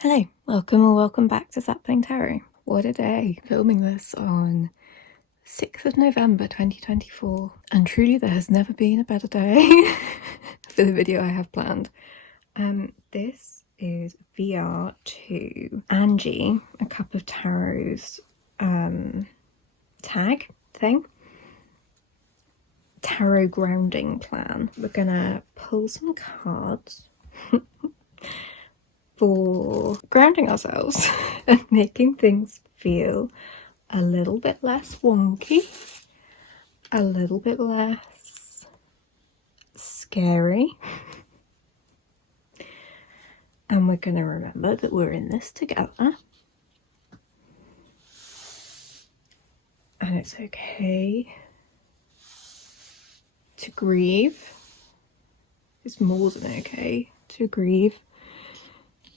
Hello, welcome or welcome back to Sapling Tarot. What a day! Filming this on 6th of November 2024, and truly there has never been a better day for the video I have planned. This is VR to Anjie, a Cup of Tarot's tag thing. Tarot grounding plan. We're gonna pull some cards for grounding ourselves and making things feel a little bit less wonky, a little bit less scary. And we're going to remember that we're in this together. And it's okay to grieve. It's more than okay to grieve.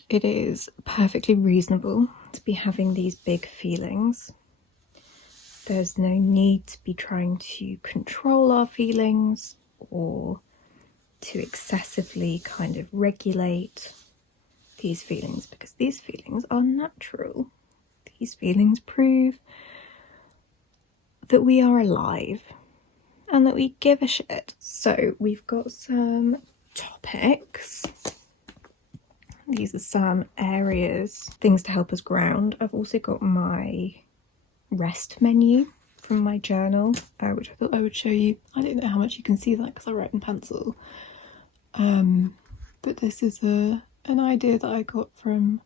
It is perfectly reasonable to be having these big feelings. There's no need to be trying to control our feelings or to excessively kind of regulate these feelings, because these feelings are natural. These feelings prove that we are alive and that we give a shit. So we've got some topics. These are some areas, things to help us ground. I've also got my rest menu from my journal, which I thought I would show you. I don't know how much you can see that because I write in pencil. But this is an idea that I got from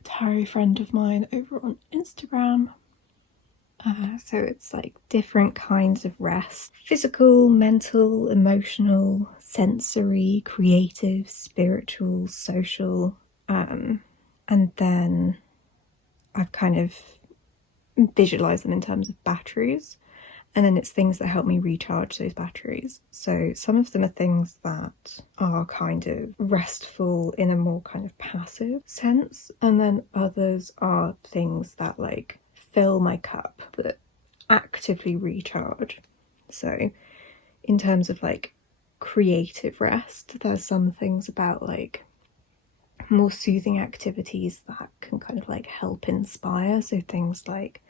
a tarot friend of mine over on Instagram. So it's like different kinds of rest: physical, mental, emotional, sensory, creative, spiritual, social. And then I've kind of visualized them in terms of batteries. And then it's things that help me recharge those batteries. So some of them are things that are kind of restful in a more kind of passive sense. And then others are things that like fill my cup, that actively recharge. So in terms of like creative rest, there's some things about like more soothing activities that can kind of like help inspire. So things like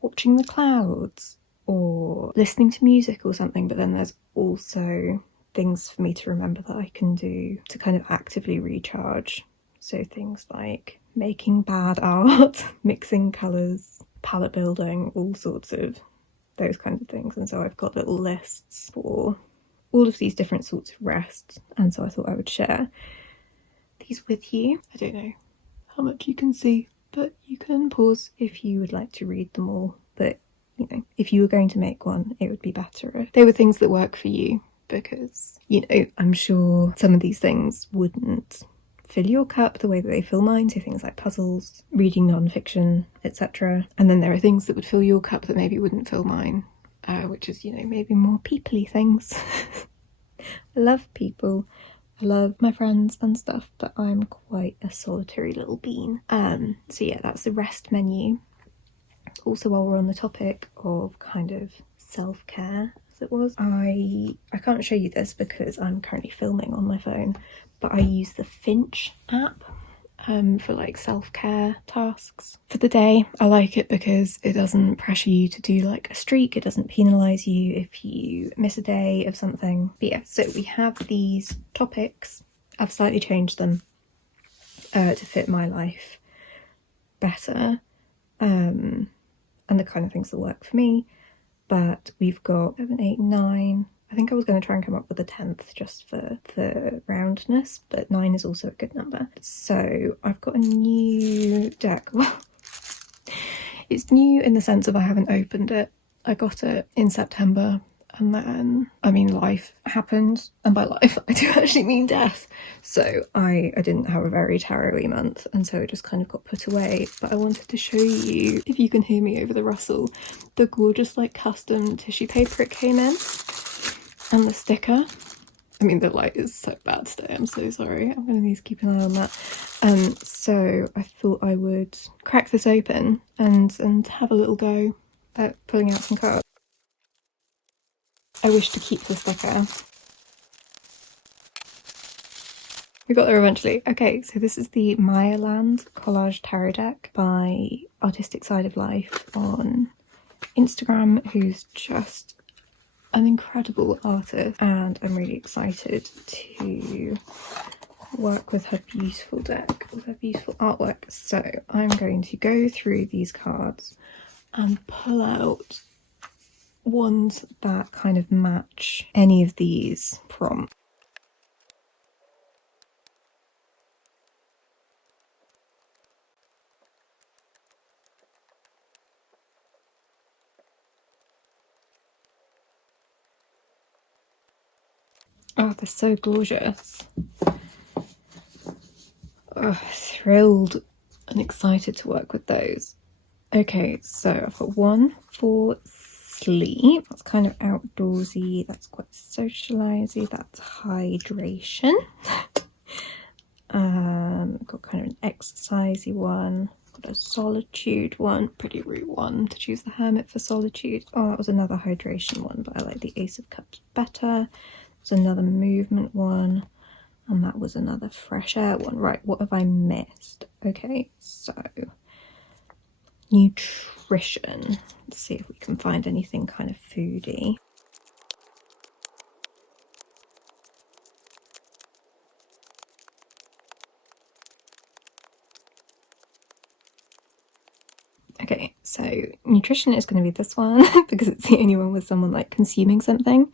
watching the clouds or listening to music or something. But then there's also things for me to remember that I can do to kind of actively recharge. So things like making bad art, mixing colours, palette building, all sorts of those kinds of things. And so I've got little lists for all of these different sorts of rest, and so I thought I would share these with you. I don't know how much you can see, but you can pause if you would like to read them all. But you know, if you were going to make one, it would be better if they were things that work for you, because you know, I'm sure some of these things wouldn't fill your cup the way that they fill mine. So things like puzzles, reading non-fiction, etc. And then there are things that would fill your cup that maybe wouldn't fill mine, which is, you know, maybe more people-y things. I love people, I love my friends and stuff, but I'm quite a solitary little bean. So yeah, that's the rest menu. Also, while we're on the topic of kind of self-care, as it was, I can't show you this because I'm currently filming on my phone, but I use the Finch app for like self-care tasks for the day. I like it because it doesn't pressure you to do like a streak. It doesn't penalise you if you miss a day of something. But yeah, so we have these topics. I've slightly changed them to fit my life better, and the kind of things that work for me. But we've got 7, 8, 9. I think I was going to try and come up with a 10th just for the roundness, but 9 is also a good number. So I've got a new deck. Well, it's new in the sense of I haven't opened it. I got it in September, and then, I mean, life happened, and by life I do actually mean death. So I didn't have a very tarot-y month, and so it just kind of got put away. But I wanted to show you, if you can hear me over the rustle, the gorgeous like custom tissue paper it came in, and the sticker. I mean, the light is so bad today, I'm so sorry. I'm gonna need to keep an eye on that. So I thought I would crack this open and have a little go at pulling out some cards. I wish to keep the sticker. We got there eventually. Okay, so this is the Mayaland Collage Tarot deck by Artistic Side of Life on Instagram, who's just an incredible artist, and I'm really excited to work with her beautiful deck, with her beautiful artwork. So I'm going to go through these cards and pull out ones that kind of match any of these prompts. Oh, they're so gorgeous. Oh, thrilled and excited to work with those. Okay, so I've got one for sleep. That's kind of outdoorsy. That's quite socialisy. That's hydration. Got kind of an exercisey one. Got a solitude one. Pretty root one to choose the hermit for solitude. Oh, that was another hydration one, but I like the Ace of Cups better. There's another movement one, and that was another fresh air one. Right, what have I missed? Okay, so nutrition. Let's see if we can find anything kind of foody. Okay, so nutrition is going to be this one because it's the only one with someone like consuming something.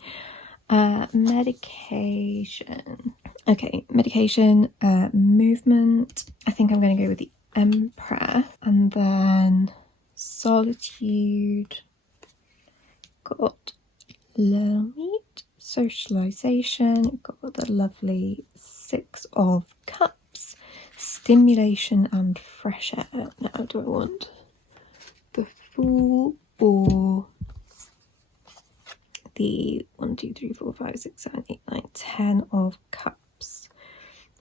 Medication. Okay, medication, movement. I think I'm going to go with the Emperor, and then solitude. Got Lermite, socialization. Got the lovely Six of Cups, stimulation, and fresh air. Now, do I want the Fool or the 1, 2, 3, 4, 5, 6, 7, 8, 9, 10 of Cups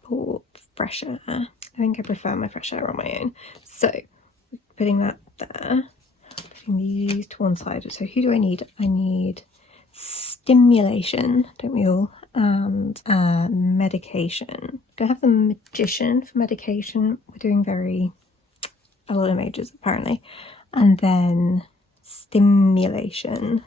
for fresh air? I think I prefer my fresh air on my own. So putting that there, putting these to one side. So who do I need? I need stimulation, don't we all? And medication. Gonna have the magician for medication. We're doing a lot of mages apparently. And then stimulation.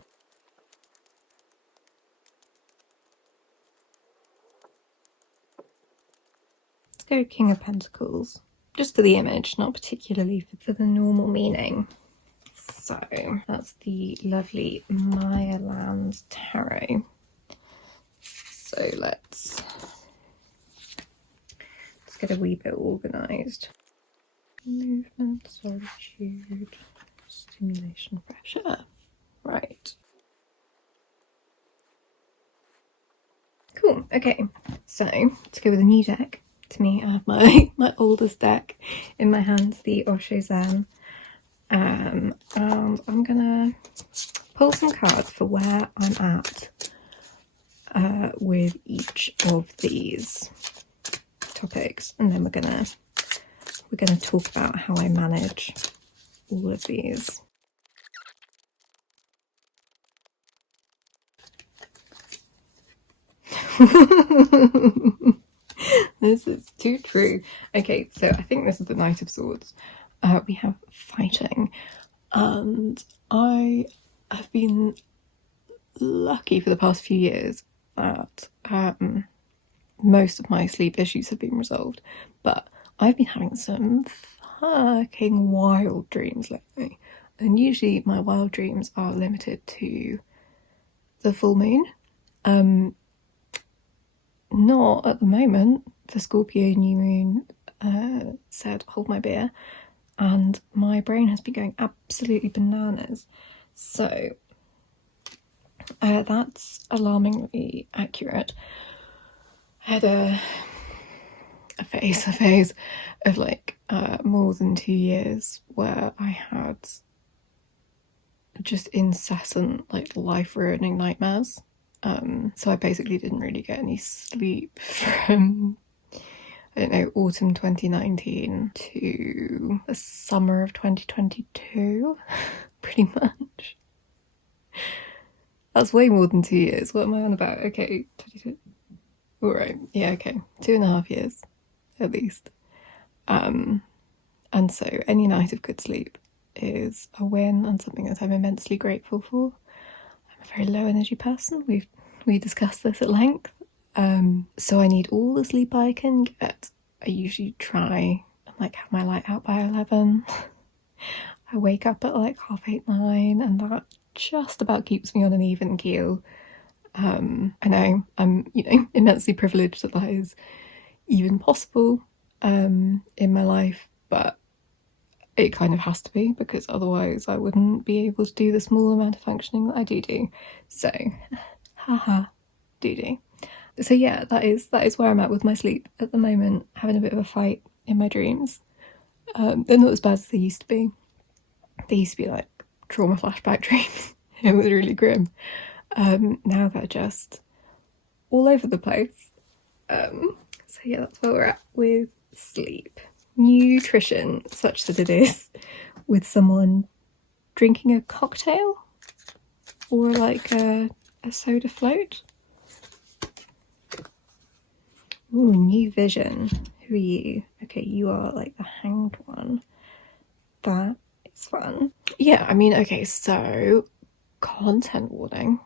Let's go King of Pentacles. Just for the image, not particularly for the normal meaning. So that's the lovely Mayaland Tarot. So let's get a wee bit organised. Movement, solitude, stimulation, pressure. Right. Cool. Okay. So to go with a new deck. To me, I have my oldest deck in my hands, the Osho Zen. And I'm gonna pull some cards for where I'm at with each of these topics, and then we're gonna talk about how I manage all of these. This is too true. Okay, so I think this is the Knight of Swords. We have fighting, and I have been lucky for the past few years that most of my sleep issues have been resolved, but I've been having some fucking wild dreams lately, and usually my wild dreams are limited to the full moon. Not at the moment. The Scorpio new moon said hold my beer, and my brain has been going absolutely bananas. So that's alarmingly accurate. I had a phase of like more than 2 years where I had just incessant like life-ruining nightmares. So I basically didn't really get any sleep from, I don't know, autumn 2019 to the summer of 2022, pretty much. That's way more than 2 years. What am I on about? Okay, 22. All right. Yeah, okay. 2.5 years, at least. And so any night of good sleep is a win and something that I'm immensely grateful for. I'm a very low energy person. We discussed this at length. So I need all the sleep I can get. I usually try and like have my light out by 11. I wake up at like 8:30, 9, and that just about keeps me on an even keel. I know I'm, immensely privileged that is even possible in my life, but it kind of has to be, because otherwise I wouldn't be able to do the small amount of functioning that I do. So, haha, do. So yeah, that is where I'm at with my sleep at the moment, having a bit of a fight in my dreams. They're not as bad as they used to be. They used to be like trauma flashback dreams. It was really grim. Now they're just all over the place. So yeah, that's where we're at with sleep. Nutrition, such that it is with someone drinking a cocktail or like a soda float. Ooh, new vision. Who are you? Okay, you are like the hanged one. That is fun. Yeah, I mean, okay, so content warning.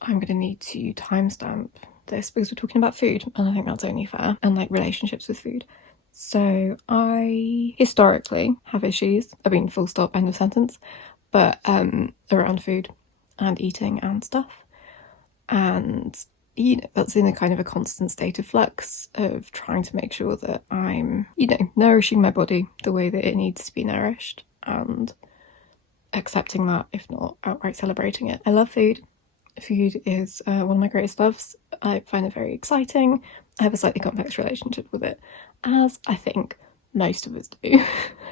I'm going to need to timestamp this because we're talking about food, and I think that's only fair, and like relationships with food. So I historically have issues, I mean, full stop, end of sentence, but around food and eating and stuff. And that's in a kind of a constant state of flux of trying to make sure that I'm, nourishing my body the way that it needs to be nourished, and accepting that, if not outright celebrating it. I love food. Food is one of my greatest loves. I find it very exciting. I have a slightly complex relationship with it, as I think most of us do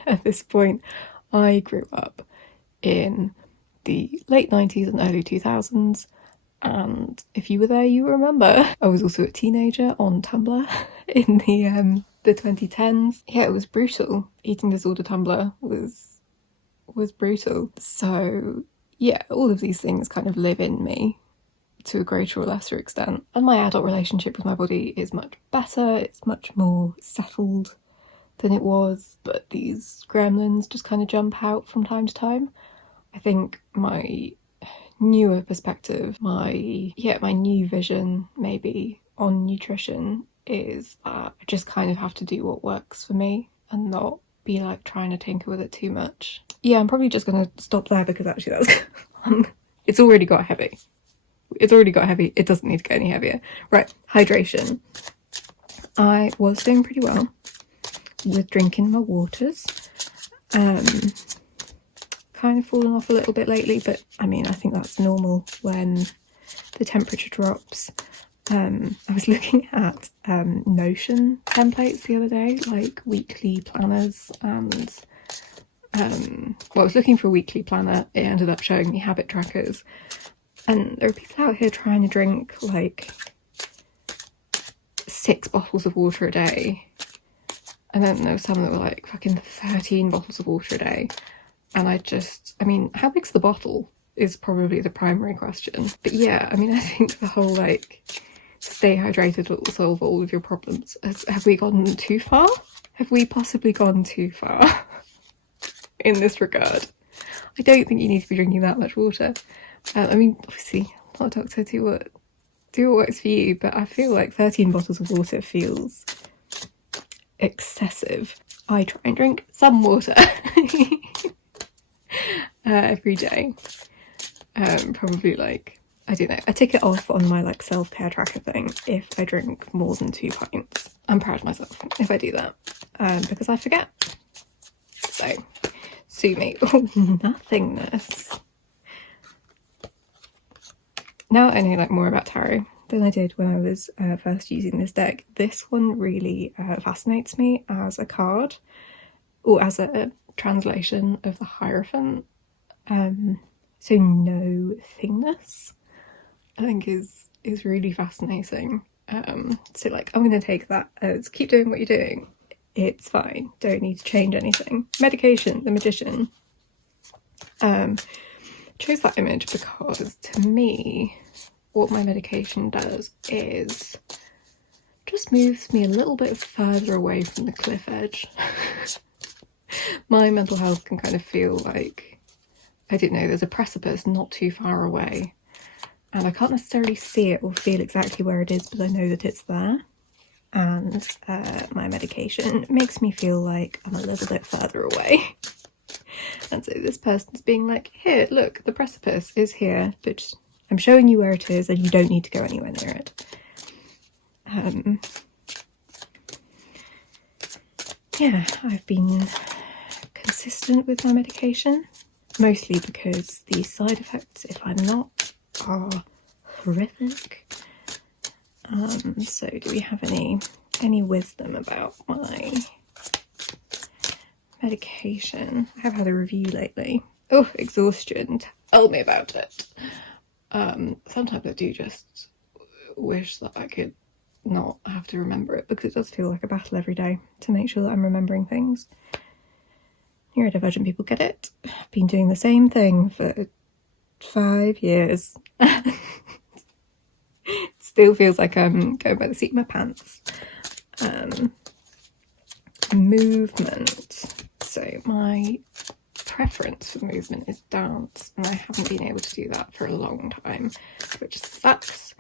at this point. I grew up in the late 90s and early 2000s, and if you were there, you remember. I was also a teenager on Tumblr in the 2010s. Yeah, it was brutal. Eating disorder Tumblr was brutal. So yeah, all of these things kind of live in me to a greater or lesser extent. And my adult relationship with my body is much better. It's much more settled than it was. But these gremlins just kind of jump out from time to time. I think my newer perspective, my new vision maybe on nutrition is that I just kind of have to do what works for me and not be like trying to tinker with it too much. Yeah, I'm probably just going to stop there because actually that's it's already got heavy. It doesn't need to get any heavier. Right, hydration. I was doing pretty well with drinking my waters. Kind of fallen off a little bit lately, but I mean, I think that's normal when the temperature drops. I was looking at Notion templates the other day, like weekly planners, and I was looking for a weekly planner. It ended up showing me habit trackers, and there are people out here trying to drink like 6 bottles of water a day, and then there were some that were like fucking 13 bottles of water a day. And I mean, how big's the bottle is probably the primary question. But yeah, I mean, I think the whole like stay hydrated will solve all of your problems. Have we gone too far? Have we possibly gone too far in this regard? I don't think you need to be drinking that much water. I mean, obviously, I'm not a doctor, do what works for you, but I feel like 13 bottles of water feels excessive. I try and drink some water every day. Probably like, I don't know, I tick it off on my like self-care tracker thing if I drink more than 2 pints. I'm proud of myself if I do that, because I forget. So, sue me. Oh, nothingness. Now I know like more about tarot than I did when I was first using this deck. This one really fascinates me as a card, or as a translation of the Hierophant. So nothingness, I think is really fascinating. So like, I'm going to take that as keep doing what you're doing. It's fine. Don't need to change anything. Medication, the magician. Chose that image because to me, what my medication does is just moves me a little bit further away from the cliff edge. My mental health can kind of feel like, I don't know, there's a precipice not too far away, and I can't necessarily see it or feel exactly where it is, but I know that it's there. And my medication makes me feel like I'm a little bit further away. And so this person's being like, here, look, the precipice is here, but I'm showing you where it is and you don't need to go anywhere near it. Yeah, I've been consistent with my medication, mostly because the side effects, if I'm not, are horrific. So do we have any wisdom about my medication? I have had a review lately. Oh, exhaustion, tell me about it. Sometimes I do just wish that I could not have to remember it, because it does feel like a battle every day to make sure that I'm remembering things. Neurodivergent people get it. I've been doing the same thing for 5 years. Still feels like I'm going by the seat of my pants. Movement. So my preference for movement is dance, and I haven't been able to do that for a long time, which sucks.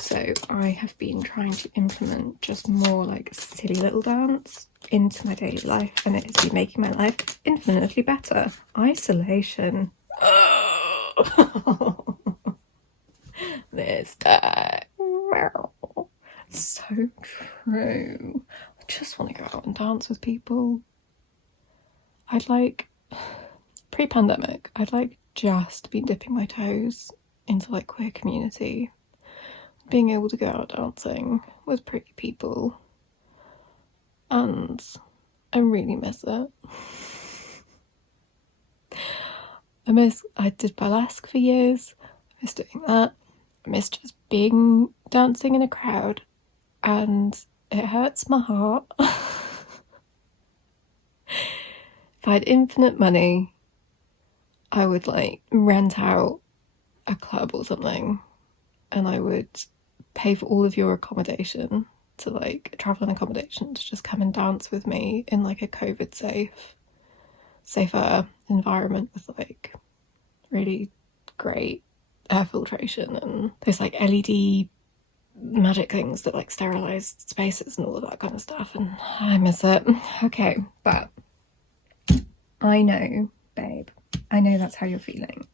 So I have been trying to implement just more like silly little dance into my daily life, and it has been making my life infinitely better. Isolation. Oh. This time. So true. I just want to go out and dance with people. I'd like, pre-pandemic, I'd like just been dipping my toes into like queer community, being able to go out dancing with pretty people, and I really miss it. I did burlesque for years, I miss doing that, I miss just dancing in a crowd, and it hurts my heart. If I had infinite money, I would like rent out a club or something, and I would pay for all of your accommodation, to like travel and accommodation, to just come and dance with me in like a COVID safer environment with like really great air filtration and those like LED magic things that like sterilize spaces and all of that kind of stuff, and I miss it. Okay, but I know, babe, I know that's how you're feeling,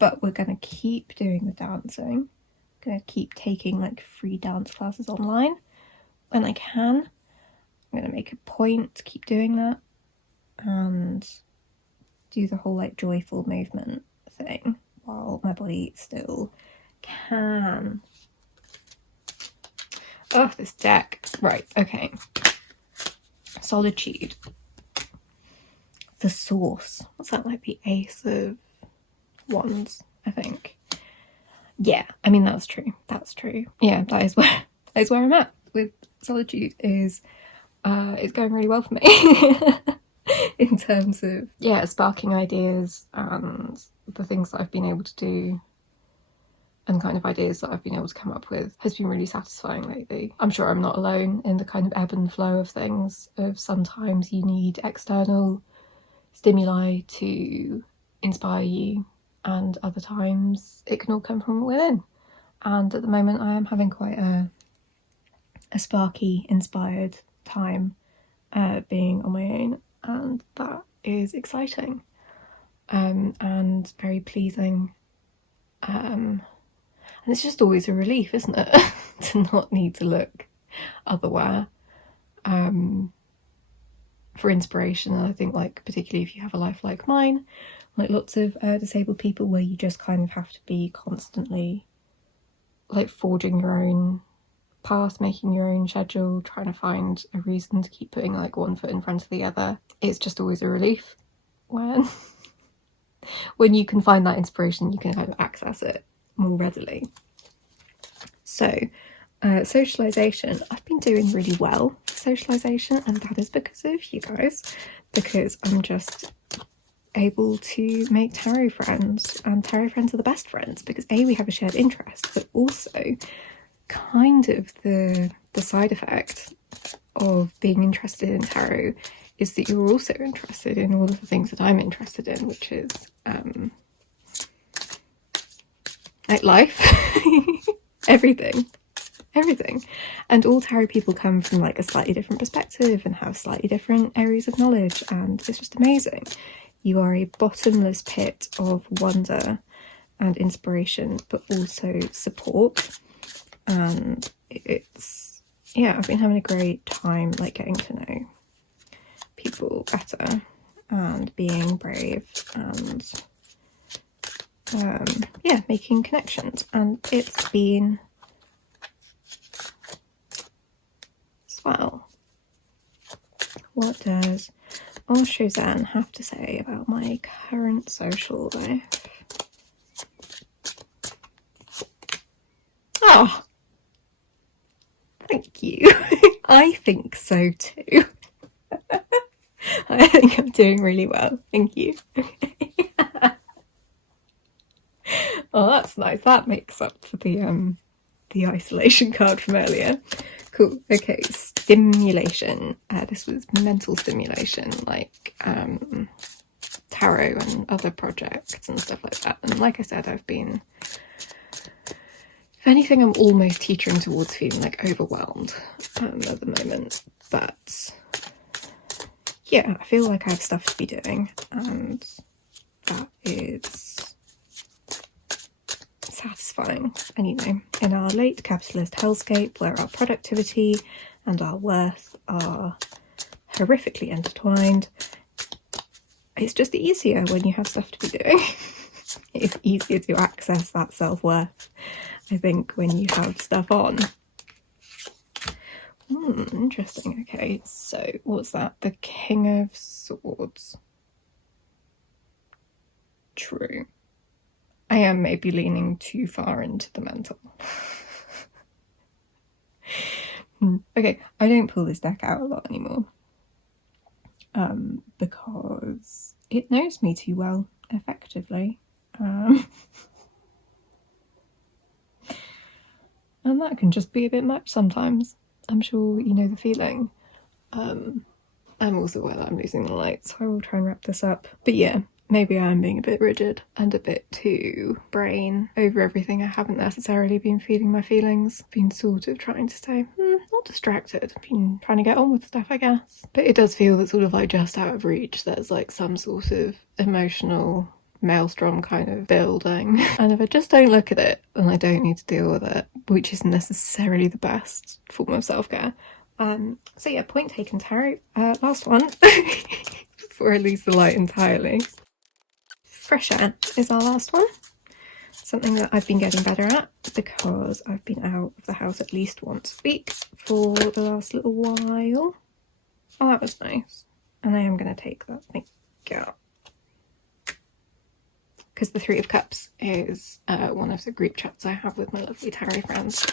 but we're gonna keep doing the dancing. I'm gonna keep taking like free dance classes online when I can. I'm gonna make a point to keep doing that and do the whole like joyful movement thing while my body still can. Oh, this deck. Right, okay. Solitude. The source. What's that, like the Ace of Wands, I think. Yeah, I mean, that's true. That's true. Yeah, that is where I'm at with Solitude. Is it's going really well for me. In terms of, yeah, sparking ideas and the things that I've been able to do, and kind of ideas that I've been able to come up with, has been really satisfying lately. I'm sure I'm not alone in the kind of ebb and flow of things, of sometimes you need external stimuli to inspire you, and other times it can all come from within. And at the moment I am having quite a sparky, inspired time being on my own, and that is exciting and very pleasing. And it's just always a relief, isn't it? To not need to look otherwhere for inspiration. And I think, like, particularly if you have a life like mine, like lots of disabled people, where you just kind of have to be constantly like forging your own path, making your own schedule, trying to find a reason to keep putting like one foot in front of the other. It's just always a relief when you can find that inspiration, you can kind of access it more readily. So socialisation, I've been doing really well with socialisation, and that is because of you guys, because I'm just able to make tarot friends, and tarot friends are the best friends because A, we have a shared interest, but also kind of the side effect of being interested in tarot is that you're also interested in all of the things that I'm interested in, which is like life, everything. And all tarot people come from like a slightly different perspective and have slightly different areas of knowledge, and it's just amazing. You are a bottomless pit of wonder and inspiration, but also support. And it's, yeah, I've been having a great time like getting to know people better and being brave and yeah, making connections. And it's been swell. What does Shozan have to say about my current social life? Oh, thank you. I think so too. I think I'm doing really well. Thank you. Oh, that's nice. That makes up for the isolation card from earlier. Cool. Okay, stimulation. This was mental stimulation, like tarot and other projects and stuff like that. And like I said, I've been, if anything, I'm almost teetering towards feeling like overwhelmed at the moment. But yeah, I feel like I have stuff to be doing, and that is satisfying. And you know, in our late capitalist hellscape where our productivity and our worth are horrifically intertwined, it's just easier when you have stuff to be doing. It's easier to access that self-worth, I think, when you have stuff on. Interesting. Okay, so what's that? The King of Swords. True. I am maybe leaning too far into the mental. Okay, I don't pull this deck out a lot anymore. Because it knows me too well, effectively. And that can just be a bit much sometimes. I'm sure you know the feeling. I'm also aware that I'm losing the light, so I will try and wrap this up. But yeah, maybe I am being a bit rigid and a bit too brain over everything. I haven't necessarily been feeling my feelings. Been sort of trying to stay not distracted. Been trying to get on with stuff, I guess. But it does feel that sort of like just out of reach, there's like some sort of emotional maelstrom kind of building. And if I just don't look at it, then I don't need to deal with it, which isn't necessarily the best form of self-care. So yeah, point taken, tarot. Last one, before I lose the light entirely. Fresh air is our last one. Something that I've been getting better at because I've been out of the house at least once a week for the last little while. Oh, that was nice. And I am going to take that thing out. Because the Three of Cups is one of the group chats I have with my lovely tarot friends.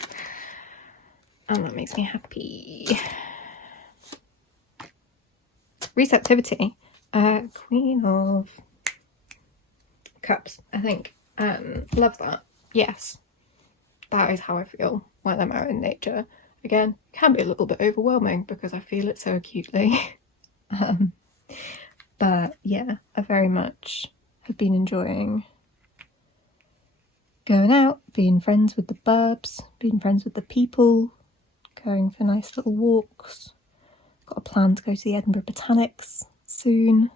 And that makes me happy. Receptivity. Queen of Cups, I think. Love that. Yes. That is how I feel when I'm out in nature. Again, it can be a little bit overwhelming because I feel it so acutely. But yeah, I very much have been enjoying going out, being friends with the burbs, being friends with the people, going for nice little walks. Got a plan to go to the Edinburgh Botanics soon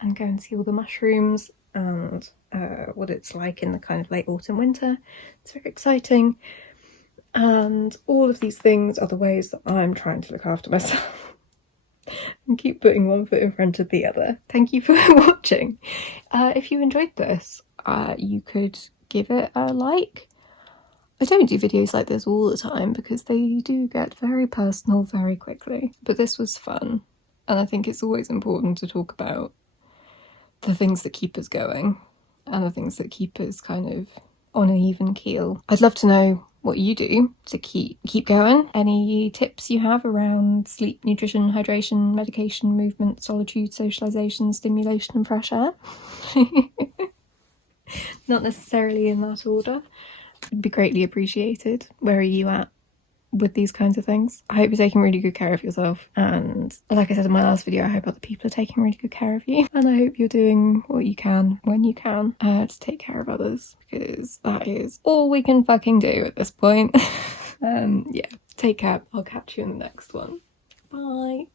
and go and see all the mushrooms and what it's like in the kind of late autumn winter. It's very exciting. And all of these things are the ways that I'm trying to look after myself and keep putting one foot in front of the other. Thank you for watching. If you enjoyed this, you could give it a like. I don't do videos like this all the time because they do get very personal very quickly, but this was fun, and I think it's always important to talk about the things that keep us going and the things that keep us kind of on an even keel. I'd love to know what you do to keep going. Any tips you have around sleep, nutrition, hydration, medication, movement, solitude, socialisation, stimulation and fresh air. Not necessarily in that order. It'd be greatly appreciated. Where are you at with these kinds of things? I hope you're taking really good care of yourself, and like I said in my last video, I hope other people are taking really good care of you, and I hope you're doing what you can when you can to take care of others, because that is all we can fucking do at this point. Yeah, take care. I'll catch you in the next one. Bye.